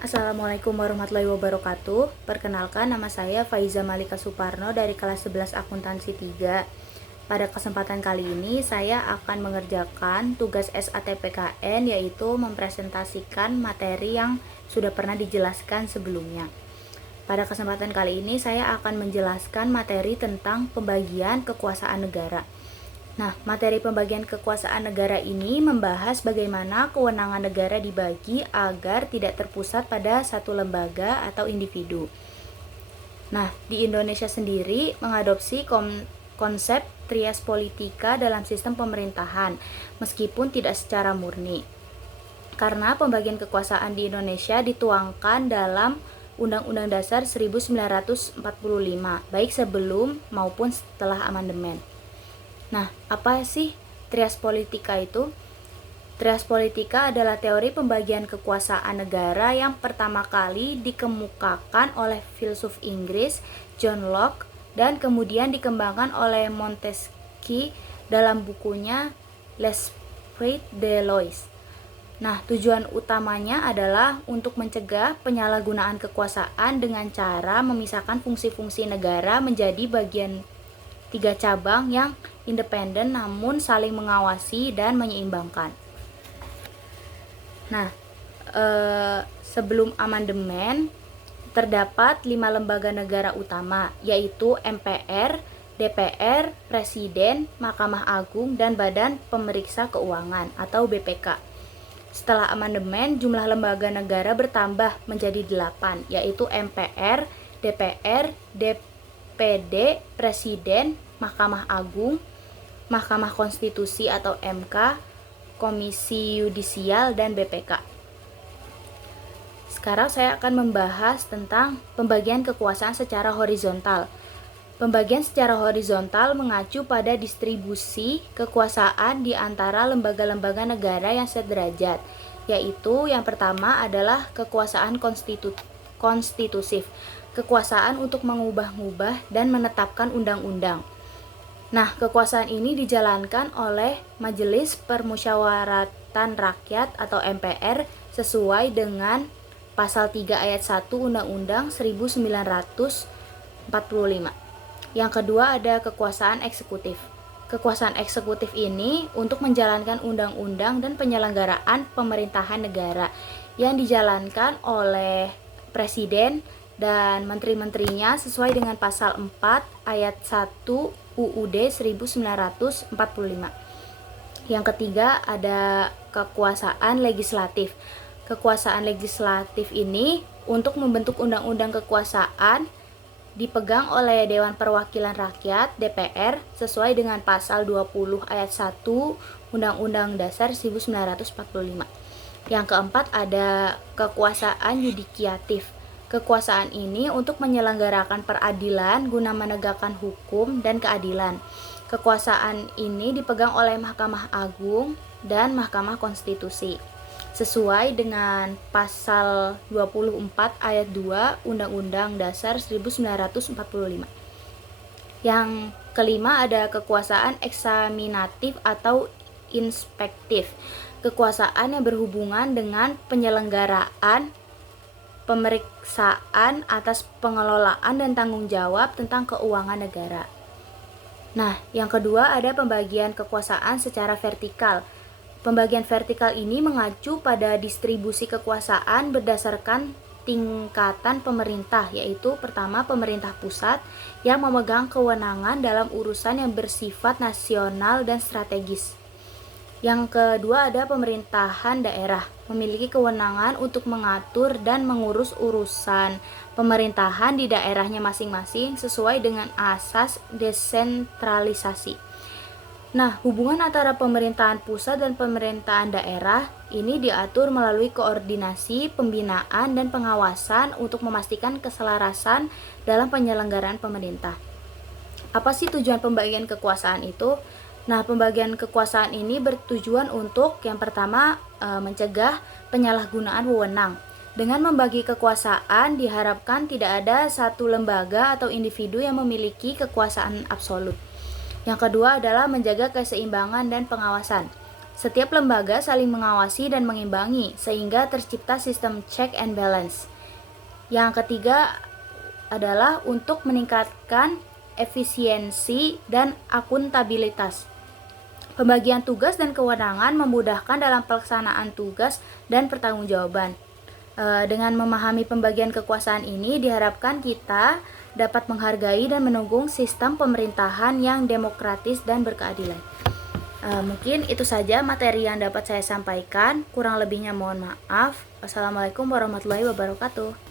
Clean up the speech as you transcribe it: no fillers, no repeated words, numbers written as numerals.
Assalamualaikum warahmatullahi wabarakatuh. Perkenalkan, nama saya Faiza Malika Suparno dari kelas 11 Akuntansi 3. Pada kesempatan kali ini saya akan mengerjakan tugas SATPKN, yaitu mempresentasikan materi yang sudah pernah dijelaskan sebelumnya. Pada kesempatan kali ini saya akan menjelaskan materi tentang pembagian kekuasaan negara. Nah, materi pembagian kekuasaan negara ini membahas bagaimana kewenangan negara dibagi agar tidak terpusat pada satu lembaga atau individu. Nah, di Indonesia sendiri mengadopsi konsep trias politika dalam sistem pemerintahan, meskipun tidak secara murni. Karena pembagian kekuasaan di Indonesia dituangkan dalam Undang-Undang Dasar 1945, baik sebelum maupun setelah amandemen. Nah, apa sih trias politika itu? Trias politika adalah teori pembagian kekuasaan negara yang pertama kali dikemukakan oleh filsuf Inggris John Locke dan kemudian dikembangkan oleh Montesquieu dalam bukunya L'Esprit de Lois. Nah, tujuan utamanya adalah untuk mencegah penyalahgunaan kekuasaan dengan cara memisahkan fungsi-fungsi negara menjadi bagian 3 cabang yang independen namun saling mengawasi dan menyeimbangkan. Nah, sebelum amandemen terdapat 5 lembaga negara utama, yaitu MPR, DPR, Presiden, Mahkamah Agung, dan Badan Pemeriksa Keuangan atau BPK. Setelah amandemen, jumlah lembaga negara bertambah menjadi 8, yaitu MPR, DPR, DPD, Presiden, Mahkamah Agung, Mahkamah Konstitusi atau MK, Komisi Yudisial, dan BPK. Sekarang saya akan membahas tentang pembagian kekuasaan secara horizontal. Pembagian secara horizontal mengacu pada distribusi kekuasaan di antara lembaga-lembaga negara yang sederajat, yaitu yang pertama adalah kekuasaan konstitutif, kekuasaan untuk mengubah-ubah dan menetapkan undang-undang. Nah, kekuasaan ini dijalankan oleh Majelis Permusyawaratan Rakyat atau MPR sesuai dengan pasal 3 ayat 1 Undang-Undang 1945. Yang kedua ada kekuasaan eksekutif. Kekuasaan eksekutif ini untuk menjalankan undang-undang dan penyelenggaraan pemerintahan negara yang dijalankan oleh Presiden dan menteri-menterinya sesuai dengan pasal 4 ayat 1 UUD 1945. Yang ketiga ada kekuasaan legislatif. Kekuasaan legislatif ini untuk membentuk undang-undang kekuasaan dipegang oleh Dewan Perwakilan Rakyat (DPR) sesuai dengan pasal 20 ayat 1 Undang-Undang Dasar 1945. Yang keempat ada kekuasaan yudikatif. Kekuasaan ini untuk menyelenggarakan peradilan guna menegakkan hukum dan keadilan. Kekuasaan ini dipegang oleh Mahkamah Agung dan Mahkamah Konstitusi sesuai dengan pasal 24 ayat 2 Undang-Undang Dasar 1945. Yang kelima ada kekuasaan eksaminatif atau inspektif. Kekuasaan yang berhubungan dengan penyelenggaraan pemeriksaan atas pengelolaan dan tanggung jawab tentang keuangan negara. Nah, yang kedua ada pembagian kekuasaan secara vertikal. Pembagian vertikal ini mengacu pada distribusi kekuasaan berdasarkan tingkatan pemerintah, yaitu pertama pemerintah pusat yang memegang kewenangan dalam urusan yang bersifat nasional dan strategis. Yang kedua ada pemerintahan daerah, memiliki kewenangan untuk mengatur dan mengurus urusan pemerintahan di daerahnya masing-masing sesuai dengan asas desentralisasi. Nah, hubungan antara pemerintahan pusat dan pemerintahan daerah ini diatur melalui koordinasi, pembinaan, dan pengawasan untuk memastikan keselarasan dalam penyelenggaraan pemerintah. Apa sih tujuan pembagian kekuasaan itu? Nah, pembagian kekuasaan ini bertujuan untuk yang pertama mencegah penyalahgunaan wewenang. Dengan membagi kekuasaan diharapkan tidak ada satu lembaga atau individu yang memiliki kekuasaan absolut. Yang kedua adalah menjaga keseimbangan dan pengawasan. Setiap lembaga saling mengawasi dan mengimbangi, sehingga tercipta sistem check and balance. Yang ketiga adalah untuk meningkatkan efisiensi dan akuntabilitas. Pembagian tugas dan kewenangan memudahkan dalam pelaksanaan tugas dan pertanggungjawaban. Dengan memahami pembagian kekuasaan ini, diharapkan kita dapat menghargai dan mendukung sistem pemerintahan yang demokratis dan berkeadilan. Mungkin itu saja materi yang dapat saya sampaikan. Kurang lebihnya mohon maaf. Wassalamualaikum warahmatullahi wabarakatuh.